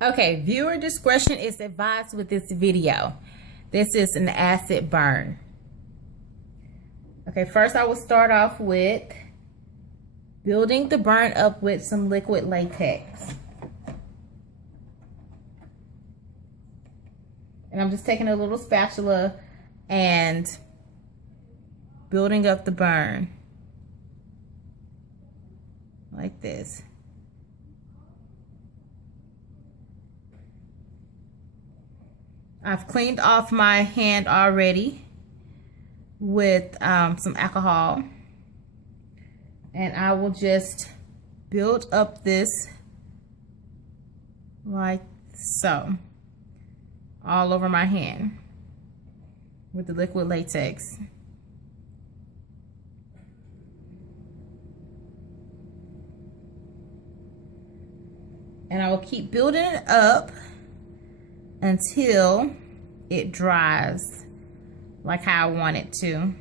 Okay, viewer discretion is advised with this video. This is an acid burn. Okay, first I will start off with building the burn up with some liquid latex. And I'm just taking a little spatula and building up the burn like this. I've cleaned off my hand already with some alcohol, and I will just build up this like so all over my hand with the liquid latex. And I will keep building it up until it dries like how I want it to.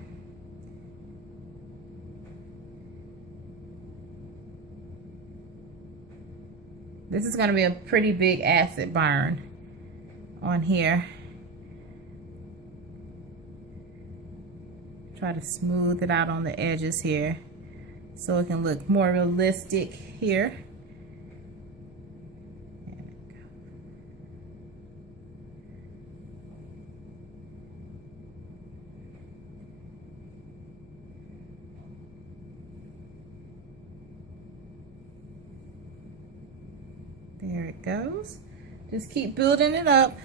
This is going to be a pretty big acid burn on here. Try to smooth it out on the edges here so it can look more realistic here. There it goes. Just keep building it up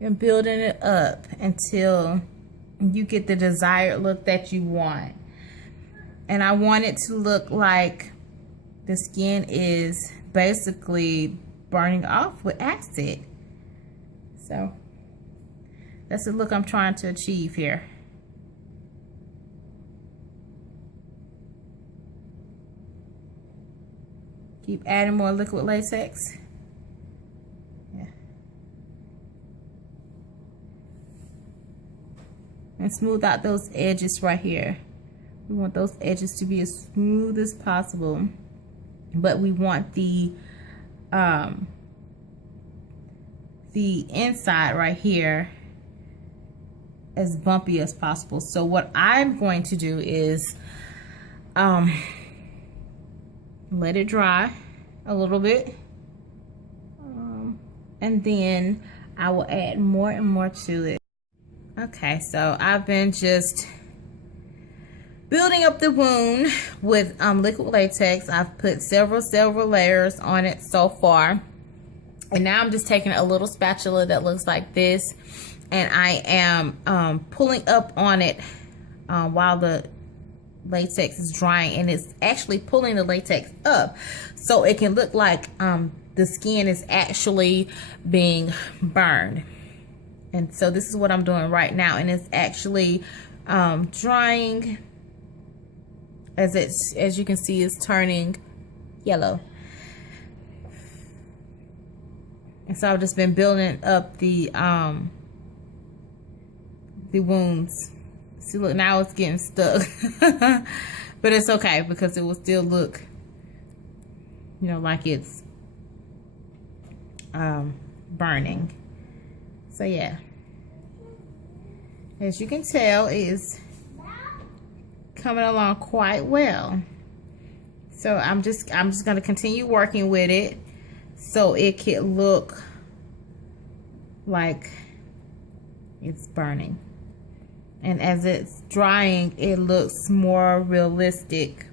and building it up until you get the desired look that you want. And I want it to look like the skin is basically burning off with acid. So that's the look I'm trying to achieve here. Keep adding more liquid latex. Yeah. And smooth out those edges right here. We want those edges to be as smooth as possible, but we want the inside right here as bumpy as possible. So what I'm going to do is let it dry a little bit, and then I will add more and more to it. Okay, so I've been just building up the wound with liquid latex. I've put several layers on it so far, and now I'm just taking a little spatula that looks like this, and I am pulling up on it while the latex is drying, and it's actually pulling the latex up so it can look like the skin is actually being burned. And so this is what I'm doing right now, and it's actually drying. As you can see, it's turning yellow. And so I've just been building up the wounds. See, look, now it's getting stuck. But it's okay because it will still look, you know, like it's burning. So yeah, as you can tell, it is coming along quite well. So I'm just going to continue working with it so it can look like it's burning. And as it's drying, it looks more realistic.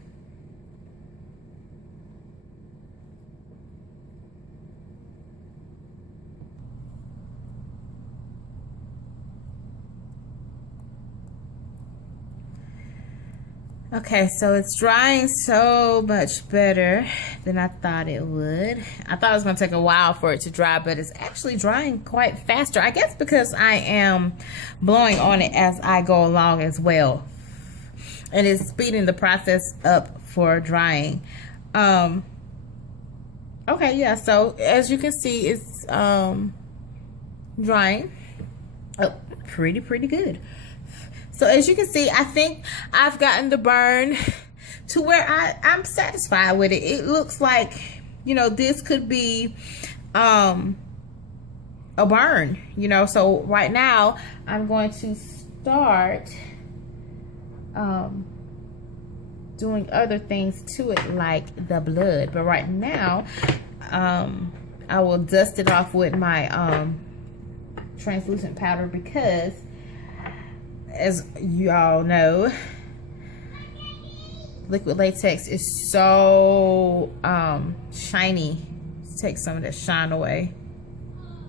Okay, so it's drying so much better than I thought it would. I thought it was going to take a while for it to dry, but it's actually drying quite faster. I guess because I am blowing on it as I go along as well. And it's speeding the process up for drying. Okay, yeah, so as you can see, it's drying. Oh, pretty good. So as you can see, I think I've gotten the burn to where I'm satisfied with it. It looks like you know, this could be a burn, you know. So right now I'm going to start doing other things to it, like the blood. But right now I will dust it off with my translucent powder, because as you all know, liquid latex is so shiny. Take some of that shine away.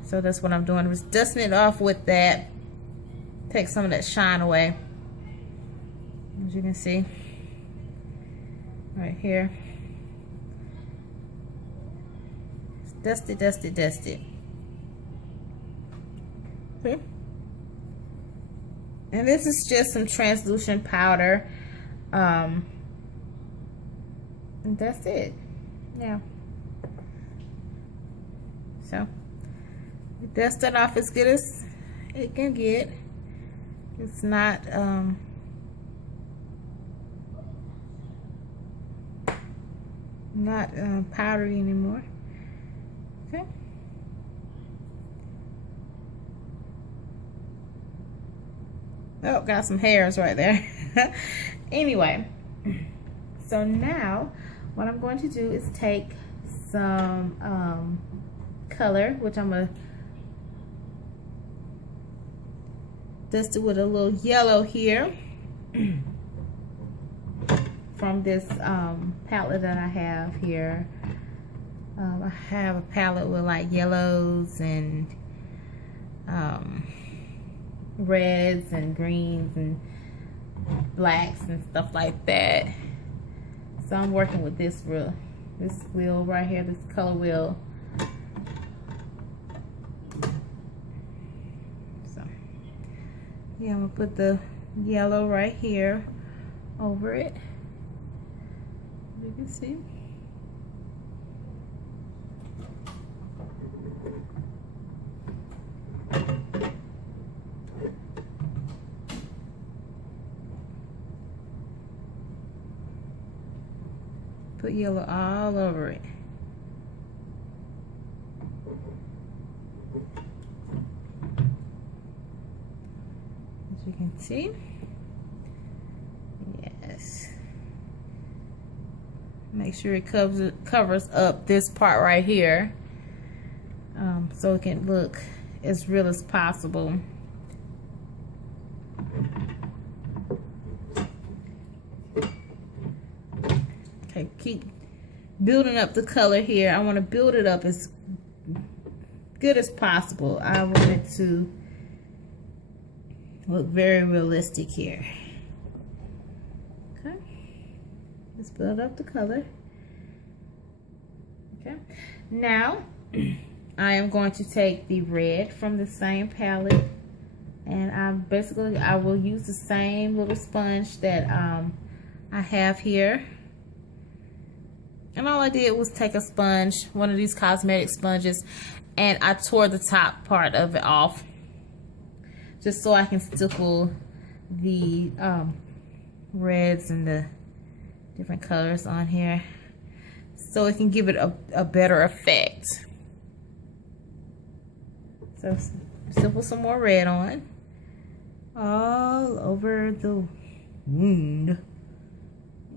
So that's what I'm doing. I'm just dusting it off with that. Take some of that shine away. As you can see, right here. Dust it, dust it, dust it. Okay. And this is just some translucent powder. And that's it. Yeah. So dust it off as good as it can get. It's not powdery anymore. Okay. Oh, got some hairs right there. Anyway, so now what I'm going to do is take some color, which I'm gonna dust it with a little yellow here from this palette that I have here. I have a palette with like yellows and reds and greens and blacks and stuff like that. So I'm working with this wheel right here, this color wheel. So yeah, I'm gonna put the yellow right here over it. You can see. Put yellow all over it. As you can see. Yes. Make sure it covers up this part right here, so it can look as real as possible. Okay, keep building up the color here. I want to build it up as good as possible. I want it to look very realistic here. Okay, let's build up the color. Okay, now I am going to take the red from the same palette, and I will use the same little sponge that I have here. And all I did was take a sponge, one of these cosmetic sponges, and I tore the top part of it off, just so I can stipple the reds and the different colors on here, so it can give it a better effect. So stipple some more red on, all over the wound.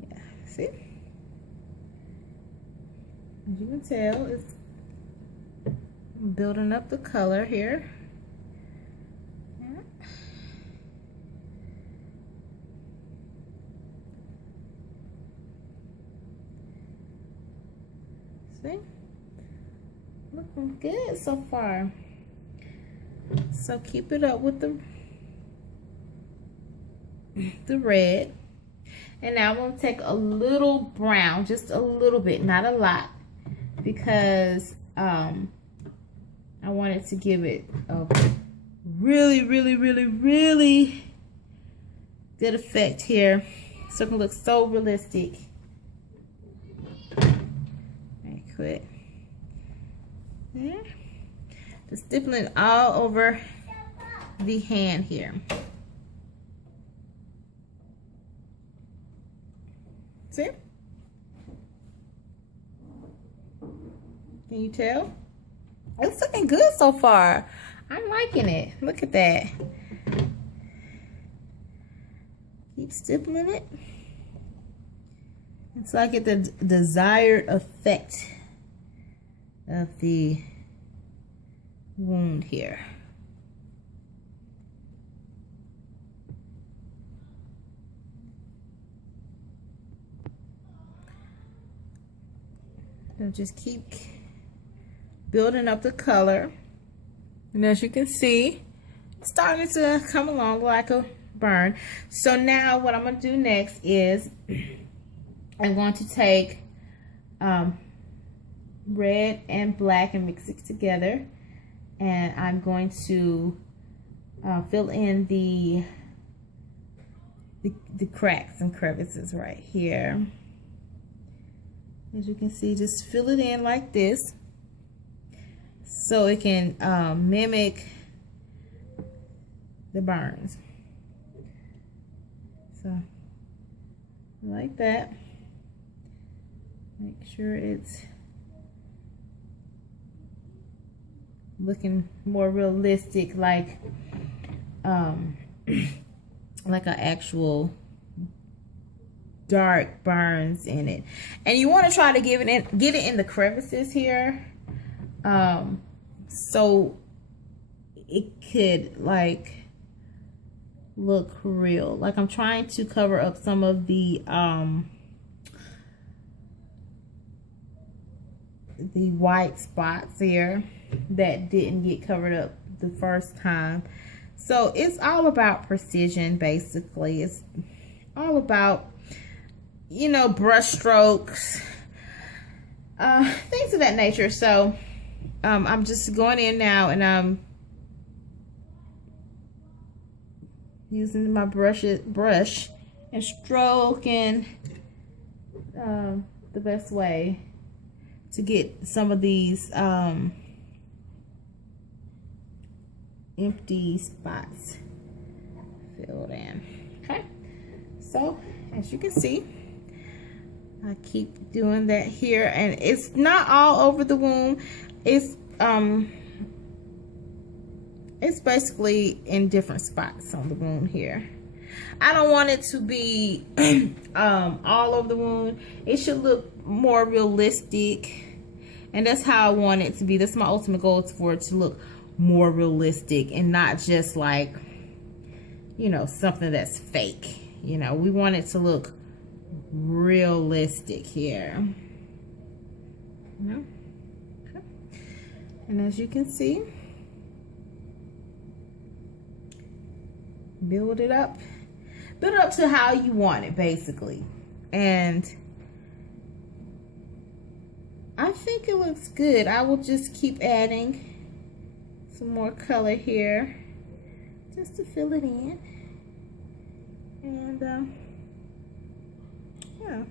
Yeah, see? As you can tell, it's building up the color here. Yeah. See? Looking good so far. So keep it up with the red. And now I'm going to take a little brown, just a little bit, not a lot, because I wanted to give it a really, really, really, really good effect here, so it can look so realistic. Right, quick. There. Just stippling all over the hand here. See? Can you tell? It's looking good so far. I'm liking it. Look at that. Keep stippling it. It's like the desired effect of the wound here. So just keep building up the color. And as you can see, it's starting to come along like a burn. So now what I'm going to do next is I'm going to take red and black and mix it together. And I'm going to fill in the cracks and crevices right here. As you can see, just fill it in like this so it can mimic the burns. So like that. Make sure it's looking more realistic, like like an actual dark burns in it. And you want to try to get it in the crevices here, so it could like look real. Like I'm trying to cover up some of the white spots here that didn't get covered up the first time. So it's all about precision, basically. It's all about, you know, brush strokes, things of that nature. So I'm just going in now and I'm using my brush and stroking the best way to get some of these empty spots filled in. Okay, so as you can see, I keep doing that here, and it's not all over the wound. It's basically in different spots on the wound here. I don't want it to be all over the wound. It should look more realistic, and that's how I want it to be. That's my ultimate goal, is for it to look more realistic and not just like, you know, something that's fake. You know, we want it to look realistic here. You know? Okay. And as you can see, build it up to how you want it, basically. And I think it looks good. I will just keep adding some more color here just to fill it in. And yeah.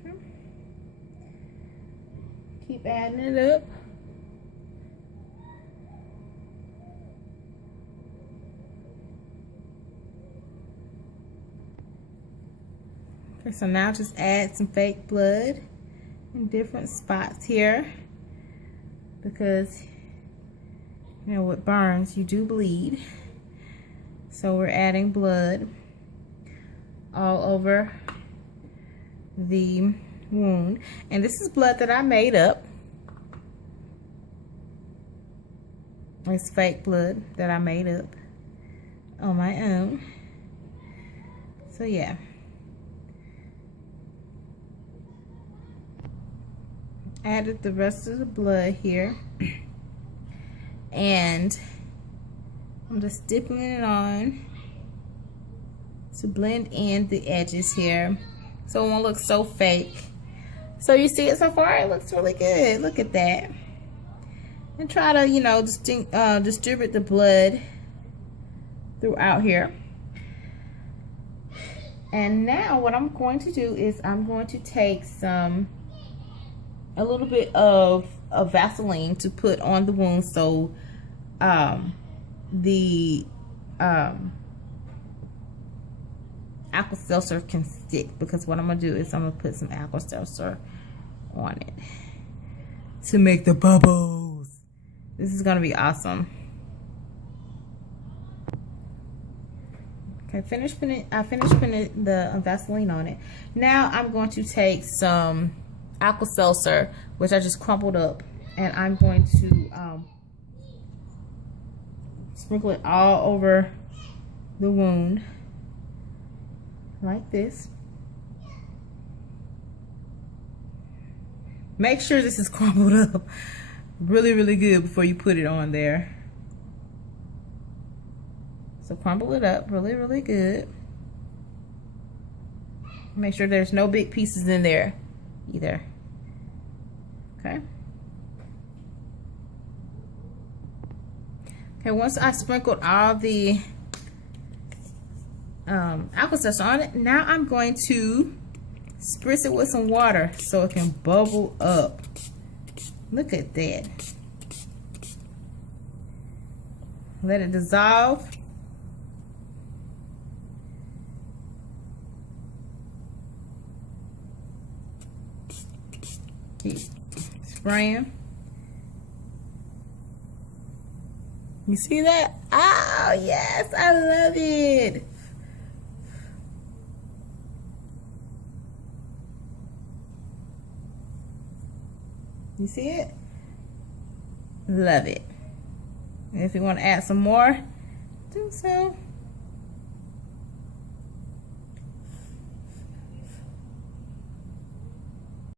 Okay. Keep adding it up. Okay, so now just add some fake blood in different spots here, because you know with burns you do bleed. So we're adding blood all over the wound, and this is blood that I made up. It's fake blood that I made up on my own. So yeah. Added the rest of the blood here, and I'm just dipping it on to blend in the edges here so it won't look so fake. So you see it so far, it looks really good. Look at that. And try to, you know, distribute the blood throughout here. And now what I'm going to do is I'm going to take a little bit of Vaseline to put on the wound, so the apple seltzer can stick, because what I'm gonna do is I'm gonna put some apple seltzer on it to make the bubbles. This is gonna be awesome. Okay, I finished putting the Vaseline on it. Now I'm going to take some apple seltzer, which I just crumpled up, and I'm going to sprinkle it all over the wound like this. Make sure this is crumpled up really, really good before you put it on there. So crumble it up really, really good. Make sure there's no big pieces in there either. Okay. Okay, once I sprinkled all the apple seltzer on it, now I'm going to spritz it with some water so it can bubble up. Look at that. Let it dissolve. Keep spraying. You see that? Oh yes, I love it. You see it? Love it. And if you want to add some more, do so.